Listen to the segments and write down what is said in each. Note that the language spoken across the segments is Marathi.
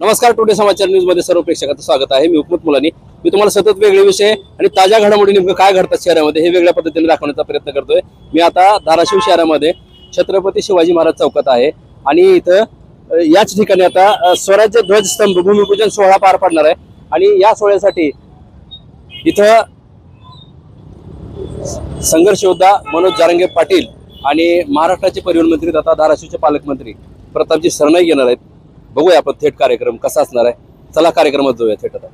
नमस्कार टुडे समाचार न्यूजमध्ये सर्व प्रेक्षकांचं स्वागत आहे. मी उपमत मुलानी. मी तुम्हाला सतत वेगळे विषय आणि ताज्या घडामोडी नेमकं काय घडतात शहरामध्ये हे वेगळ्या पद्धतीने दाखवण्याचा प्रयत्न करतोय. मी आता धाराशिव शहरामध्ये छत्रपती शिवाजी महाराज चौकात आहे. आणि इथं याच ठिकाणी आता स्वराज्य ध्वजस्तंभ भूमिपूजन सोहळा पार पडणार आहे. आणि या सोहळ्यासाठी इथं संघर्ष योद्धा मनोज जारंगे पाटील आणि महाराष्ट्राचे परिवहन मंत्री तथा धाराशिवचे पालकमंत्री प्रतापजी सरनाईक येणार आहेत. बघूया आपण थेट कार्यक्रम कसा असणार आहे. चला कार्यक्रमात जाऊया थेट आता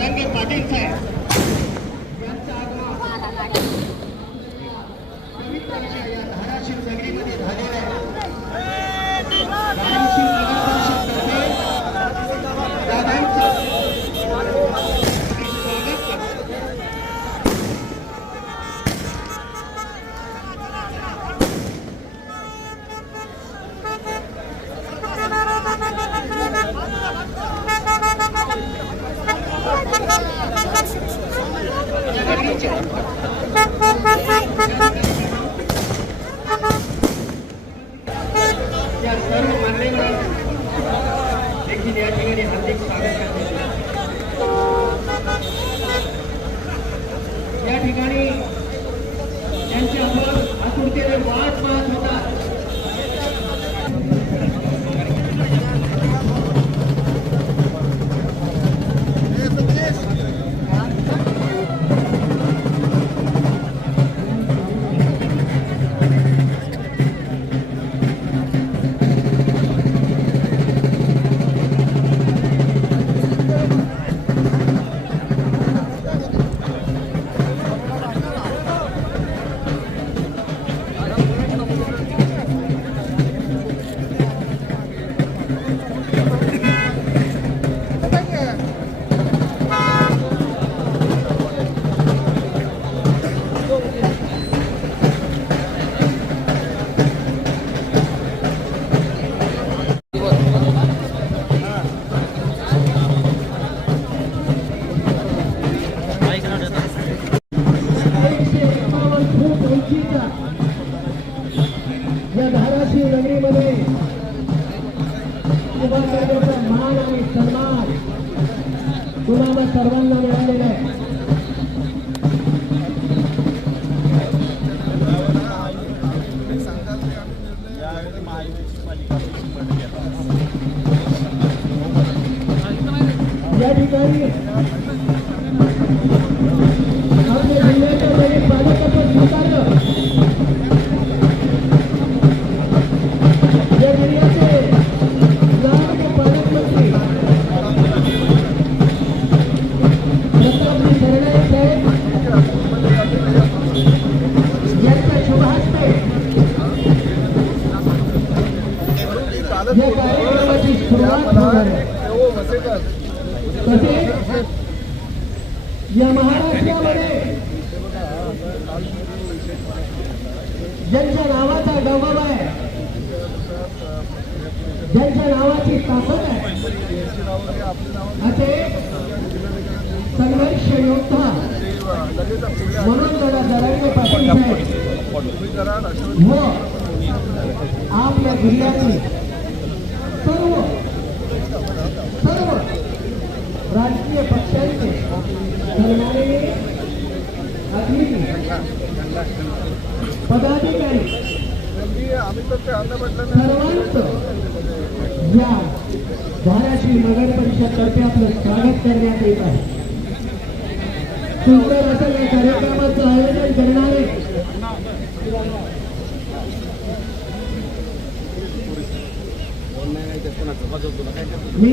रंगे पाटील साहेब यांचं आगमन नवीन वर्ष या धाराशिव नगरीमध्ये झालेलं आहे धाराशिव नगर परिषदतर्फे दादांचं मी स्वागत करतो. या सर्व मान्यवरांचं देखील या ठिकाणी हार्दिक स्वागत करतो. या ठिकाणी त्यांच्यावर आतुरतेने वाद 去 ज्यांच्या नावाचा गौरव आहे ज्यांच्या नावाची ताकद आहे. असे संघर्ष योद्धा म्हणून दादा जरांगे पाटील साहेब व आपल्या जिल्ह्यातील सर्व सर्व राजकीय पक्षांचे सन्माननीय पदाधिकारी. सर्वांचं या धाराशिव नगर परिषद तर्फे आपलं स्वागत करण्यात येत आहे. सुंदर असं या कार्यक्रमाचं आयोजन करणारे मी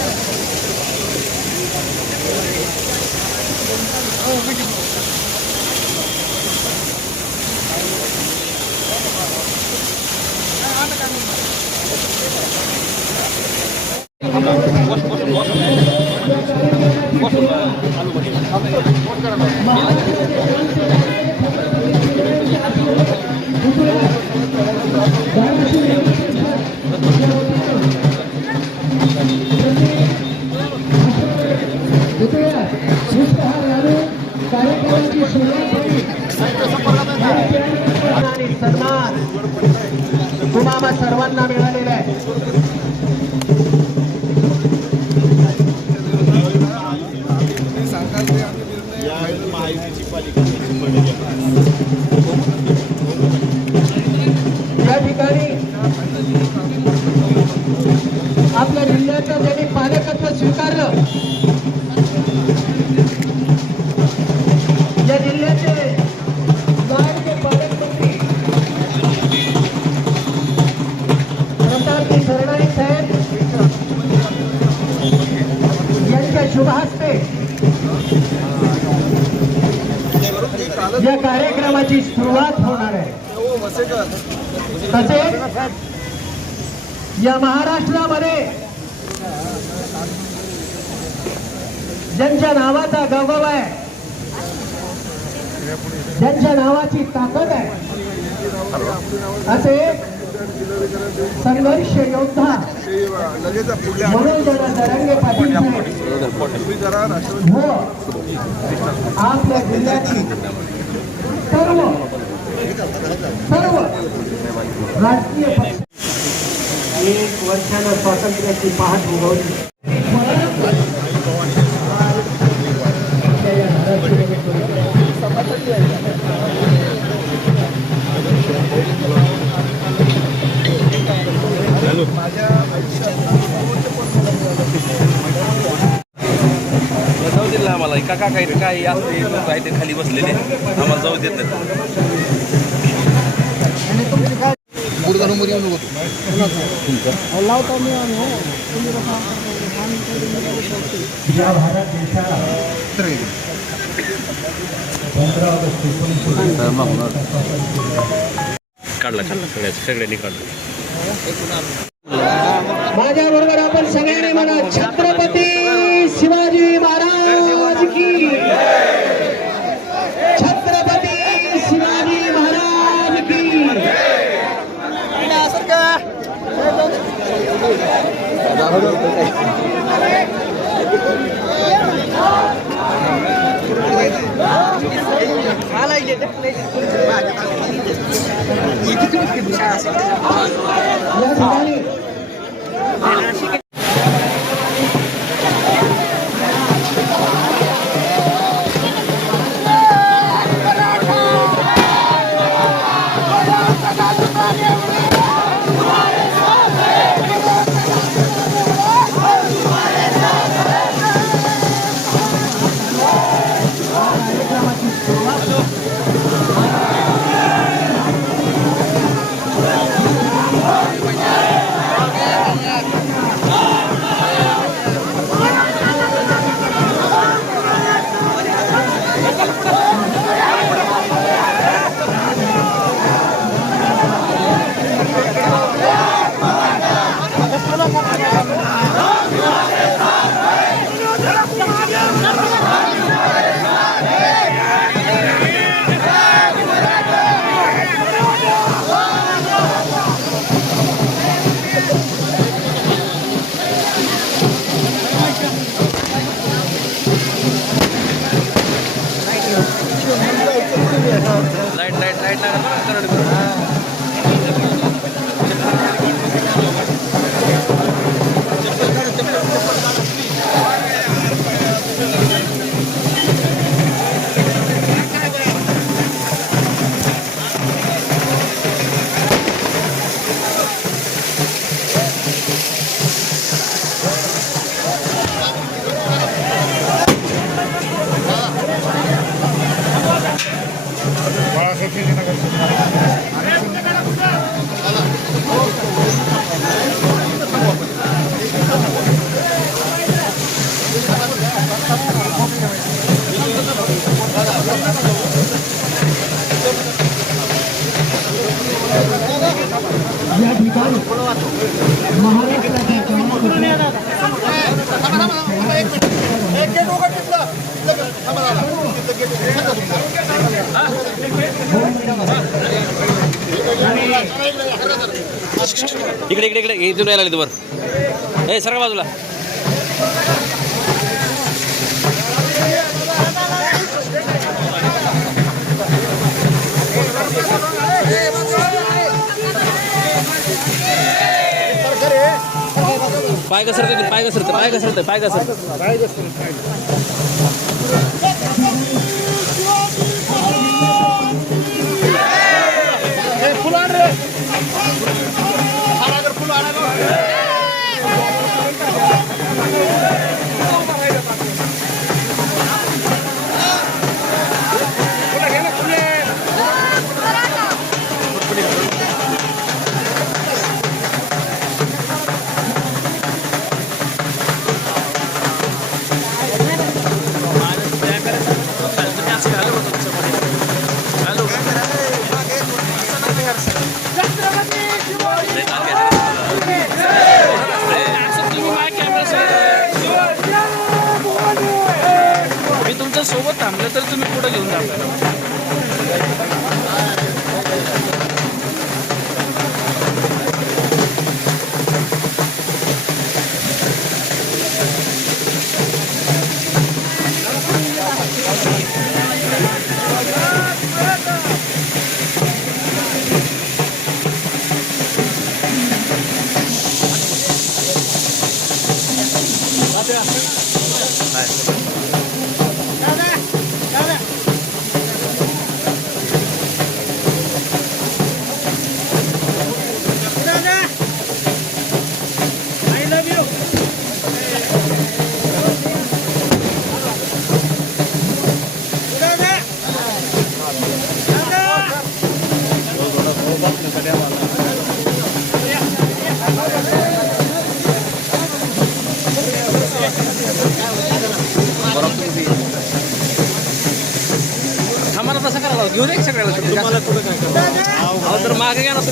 या जिल्ह्याचे लाडके पालकमंत्री प्रतापजी सरनाईक साहेब यांच्या या कार्यक्रमाची सुरुवात होणार आहे. तसेच या महाराष्ट्रामध्ये ज्यांच्या नावाचा गौरव आहे ज्यांच्या नावाची ताकद आहे असे संघर्ष योद्धा म्हणून जरा जरंगे पाटील हो आपल्या जिल्ह्याची सर्व सर्व राजकीय पक्ष. एक वर्षानं स्वातंत्र्याची पहाट उगवली जाऊ दिलं आम्हाला. काका काय काय असते लोक आहे ते खाली बसलेले. आम्हाला जाऊ देत नाहीत. या भारत देशाला पंधरा ऑगस्ट एकोणीसशे काढला काढला सगळ्या सगळ्यांनी काढलं. माझ्या बरोबर आपण सगळ्यांनी म्हणा छत्रपती शिवाजी महाराज की छत्रपती शिवाजी महाराज की আছে? ரைட்ல இருந்தால் ரெண்டு பேரும் इकडे इकडे इकडे. इथून यायला लागले वर. ए सर बाजूला. पाय घसरते पाय घसरते पाय घसरते पाय घसरते तुमच्यासोबत थांबलं तर तुम्ही पुढे घेऊन जाता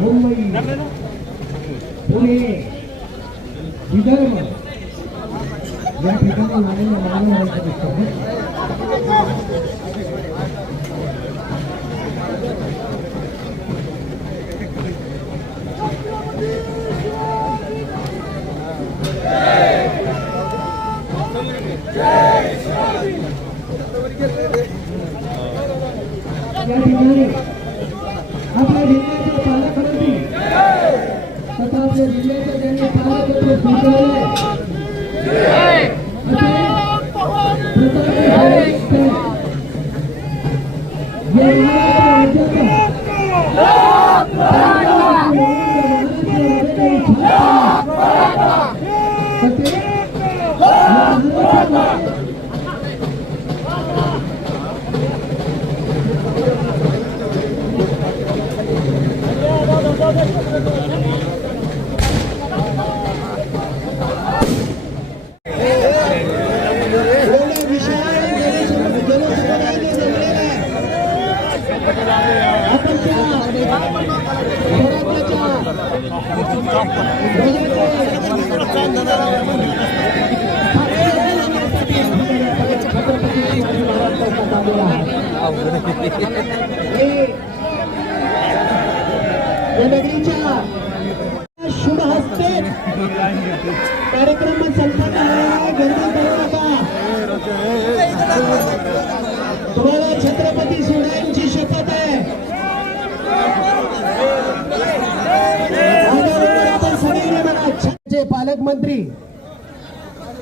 मुंबई जिल्ह्याच्या त्यांनी पालकत्व स्वीकारले प्रतापजी साहेब या महाराष्ट्र राज्याचा एवढ्या विशाल जनसमु- जनसमुदायाने जमलेला आहे. आपण त्या या नगरीच्या शुभ हस्ते कार्यक्रम संपन्न राज्याचे पालकमंत्री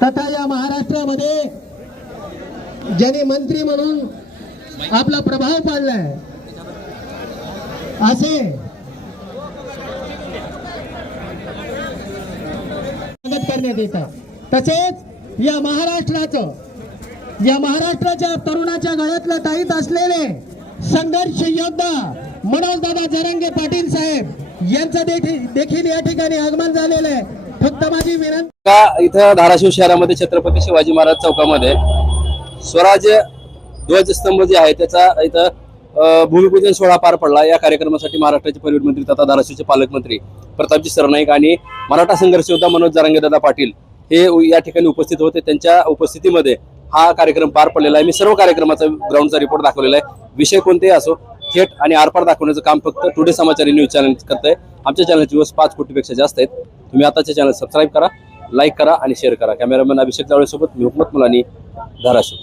तथा या महाराष्ट्रामध्ये ज्यांनी मंत्री म्हणून आपला प्रभाव पाडलाय असे स्वागत करण्यात येतं तसेच या महाराष्ट्राचं या महाराष्ट्राच्या तरुणाच्या गळ्यातलं ताईत असलेले संघर्ष योद्धा मनोजदादा जरंगे पाटील साहेब यांचं देखील या ठिकाणी आगमन झालेलं आहे. फक्त माझी विनंती का इथं धाराशिव शहरामध्ये छत्रपती शिवाजी महाराज चौकामध्ये स्वराज्य ध्वजस्तंभ जे आहे त्याचा इथं भूमिपूजन सोहळा पार पडला. या कार्यक्रमासाठी महाराष्ट्राचे परिवहन मंत्री तथा धाराशिवचे पालकमंत्री प्रतापजी सरनाईक आणि मराठा संघर्ष योद्धा मनोज जारांगेदादा पाटील हे या ठिकाणी उपस्थित होते. त्यांच्या उपस्थितीमध्ये हा कार्यक्रम पार पडलेला आहे. मी सर्व कार्यक्रमाचा ग्राउंडचा रिपोर्ट दाखवलेला आहे. विषय कोणतेही असो थेट आणि आरपार दाखवण्याचं काम फक्त टुडे समाचारी न्यूज चॅनल करत आहे आमच्या चॅनलचे दिवस पाच कोटीपेक्षा जास्त आहेत. तुम्ही आताचे चॅनल सबस्क्राईब करा लाईक करा आणि शेअर करा. कॅमेरामॅन अभिषेक जावळेसोबत मी हुकमत मुलानी धाराशिव.